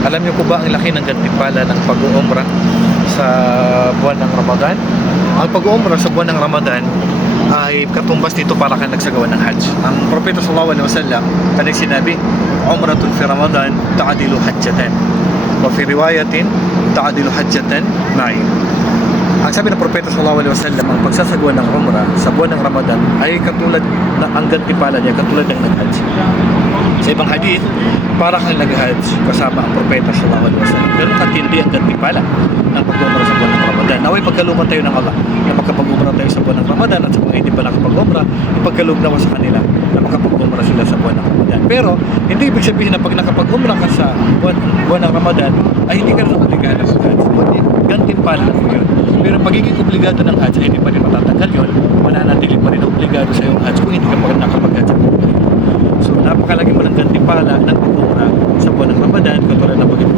Alam niyo po ba ang laki ng gantimpala ng pag-uumrah sa buwan ng Ramadan? Ang pag-uumrah sa buwan ng Ramadan ay katumbas dito para kang nagsagawa ng Hajj. Ang Propeta sallallahu alaihi wasallam kanyang sinabi, "Umratun fi Ramadan ta'dilu hajjatan." Wa fi riwayatin, "Ta'dilu hajjatan ma'i." Ang sabi ng Propeta sallallahu alaihi wasallam, ang pagsasagawa ng umrah sa buwan ng Ramadan ay katulad na ang gantimpala niya katulad ng nag-Hajj. Sa ibang hadith, para kang nag-Hajj kasama ang Propeta sallallahu alaihi wasallam. Ganun katindi ang gantimpala ng pag-umrah sa buwan ng Ramadan. Naway pagkalooban tayo ng Allah na makapag-umrah tayo sa buwan ng Ramadan at sa mga hindi pa nakapag-umrah, ipagkaloob naman sa kanila na makapag-umrah sila sa buwan ng Ramadan. Pero hindi ibig sabihin na pag nakapag-umrah ka sa buwan ng Ramadan ay hindi ka na obligado sa Hajj. Gantimpala lang yun. Pero pagiging obligado ng Hajj ay hindi pa rin matatanggal yun. Mananatili pa rin obligado sa iyong Hajj kung hindi ka pa nakapag-Hajj. So napakalaki mo ng gantimpala ng pag-umrah sa buwan ng Ramadan, katulad ng pag-ibig